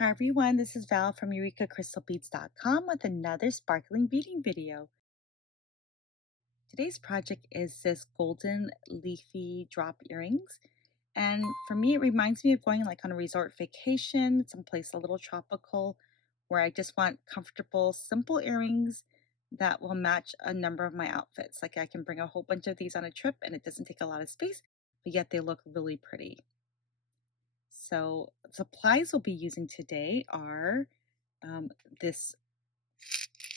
Hi everyone, this is Val from EurekaCrystalBeads.com with another sparkling beading video. Today's project is this golden leafy drop earrings. And for me, it reminds me of going like on a resort vacation, someplace a little tropical, where I just want comfortable, simple earrings that will match a number of my outfits. Like I can bring a whole bunch of these on a trip and it doesn't take a lot of space, but yet they look really pretty. So supplies we'll be using today are this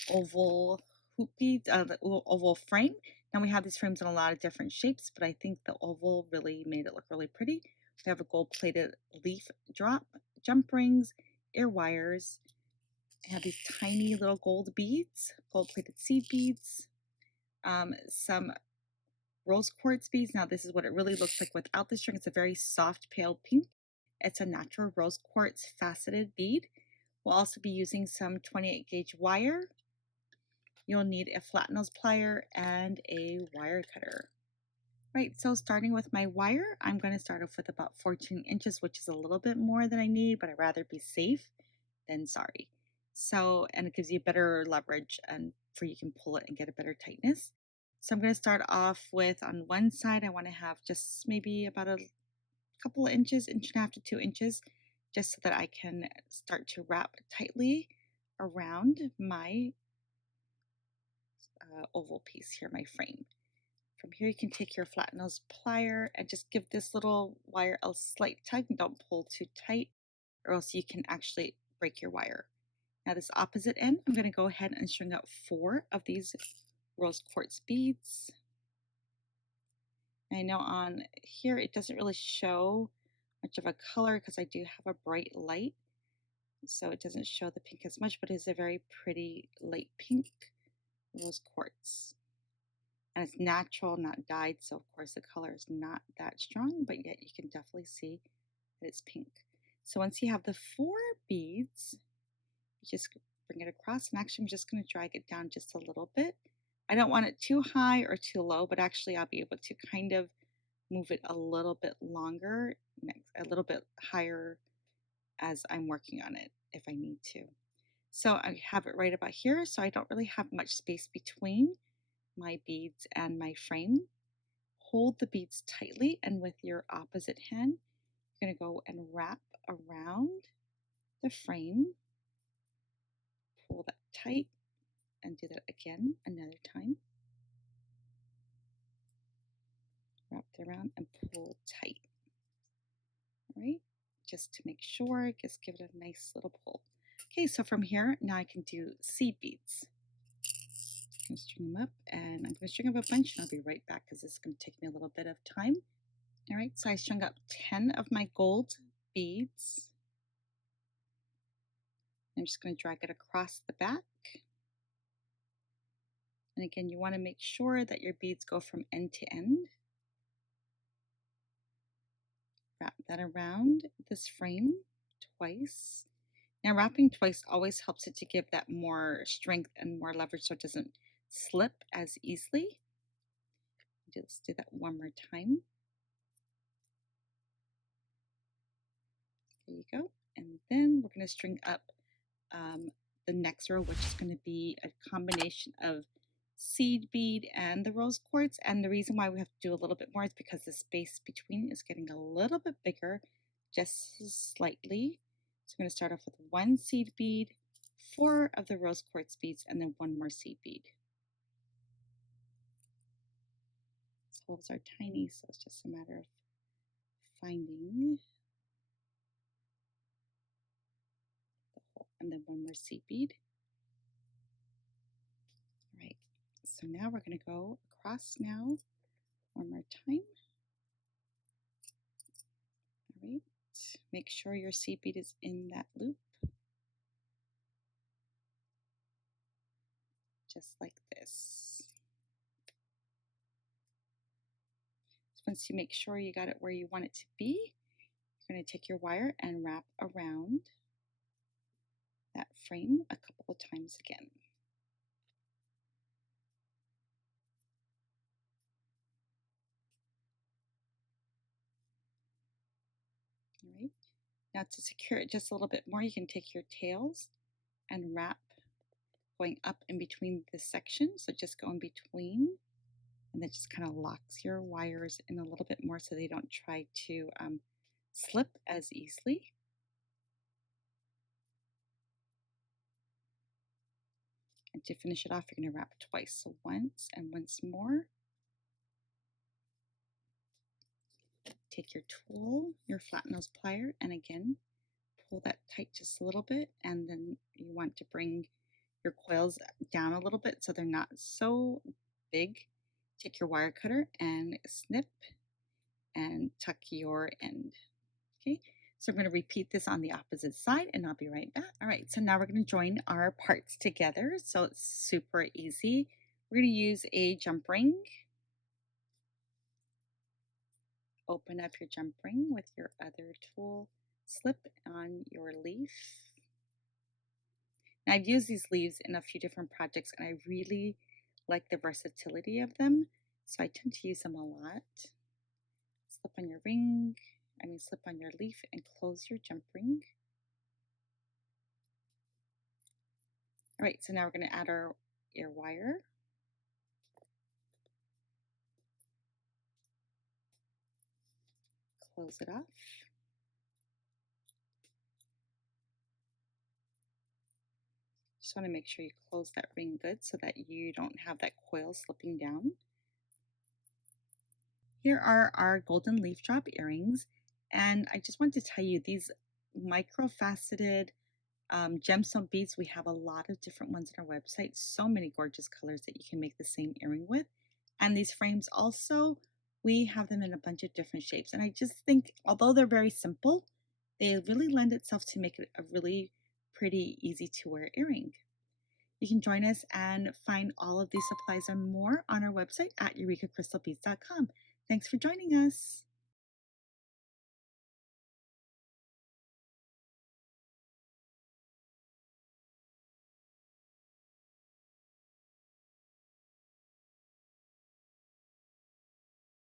oval hoop beads, the oval frame. Now we have these frames in a lot of different shapes, but I think the oval really made it look really pretty. We have a gold-plated leaf drop, jump rings, ear wires. I have these tiny little gold beads, gold-plated seed beads, some rose quartz beads. Now this is what it really looks like without the string. It's a very soft pale pink. It's a natural rose quartz faceted bead. We'll also be using some 28 gauge wire. You'll need a flat nose plier and a wire cutter. Right, so starting with my wire, I'm going to start off with about 14 inches, which is a little bit more than I need, but I'd rather be safe than sorry. So, and it gives you better leverage and for you can pull it and get a better tightness. So I'm going to start off with on one side, I want to have just maybe about a couple of inches, inch and a half to 2 inches, just so that I can start to wrap tightly around my oval piece here, my frame. From here, you can take your flat nose plier and just give this little wire a slight tug. Don't pull too tight or else you can actually break your wire. Now this opposite end, I'm going to go ahead and string out 4 of these rose quartz beads. I know on here it doesn't really show much of a color because I do have a bright light, so it doesn't show the pink as much, but it's a very pretty light pink rose quartz. And it's natural, not dyed, so of course the color is not that strong, but yet you can definitely see that it's pink. So once you have the 4 beads, you just bring it across, and actually I'm just going to drag it down just a little bit. I don't want it too high or too low, but actually I'll be able to kind of move it a little bit longer, a little bit higher as I'm working on it if I need to. So I have it right about here, so I don't really have much space between my beads and my frame. Hold the beads tightly, and with your opposite hand, you're going to go and wrap around the frame. Pull that tight and do that again another time. Wrap it around and pull tight. All right, just to make sure, just give it a nice little pull. Okay, so from here, now I can do seed beads. I'm going to string them up, and I'm going to string up a bunch, and I'll be right back because this is going to take me a little bit of time. All right, so I strung up 10 of my gold beads. I'm just going to drag it across the back. And again, you want to make sure that your beads go from end to end. Wrap that around this frame twice. Now wrapping twice always helps it to give that more strength and more leverage so it doesn't slip as easily. Let's do that one more time. There you go. And then we're going to string up the next row, which is going to be a combination of seed bead and the rose quartz. And the reason why we have to do a little bit more is because the space between is getting a little bit bigger, just slightly. So I'm going to start off with 1 seed bead, 4 of the rose quartz beads, and then 1 more seed bead. These holes are tiny, so it's just a matter of finding the hole, and then 1 more seed bead. All right, so now we're going to go across now one more time. All right, make sure your seed bead is in that loop, just like this. So once you make sure you got it where you want it to be, you're going to take your wire and wrap around that frame a couple of times again. All right. Now to secure it just a little bit more, you can take your tails and wrap going up in between this section. So just go in between, and that just kind of locks your wires in a little bit more so they don't try to slip as easily. And to finish it off, you're going to wrap twice. So once and once more. Take your tool, your flat nose plier, and again, pull that tight just a little bit. And then you want to bring your coils down a little bit so they're not so big. Take your wire cutter and snip and tuck your end. Okay, so I'm going to repeat this on the opposite side and I'll be right back. All right, so now we're going to join our parts together. So it's super easy. We're going to use a jump ring. Open up your jump ring with your other tool, slip on your leaf. Now, I've used these leaves in a few different projects and I really like the versatility of them, so I tend to use them a lot. Slip on your slip on your leaf and close your jump ring. All right, so now we're going to add our ear wire. Close it off. Just want to make sure you close that ring good so that you don't have that coil slipping down. Here are our golden leaf drop earrings, and I just want to tell you these micro-faceted gemstone beads, we have a lot of different ones on our website, so many gorgeous colors that you can make the same earring with. And these frames also, we have them in a bunch of different shapes. And I just think, although they're very simple, they really lend itself to make it a really pretty, easy to wear earring. You can join us and find all of these supplies and more on our website at eurekacrystalbeads.com. Thanks for joining us.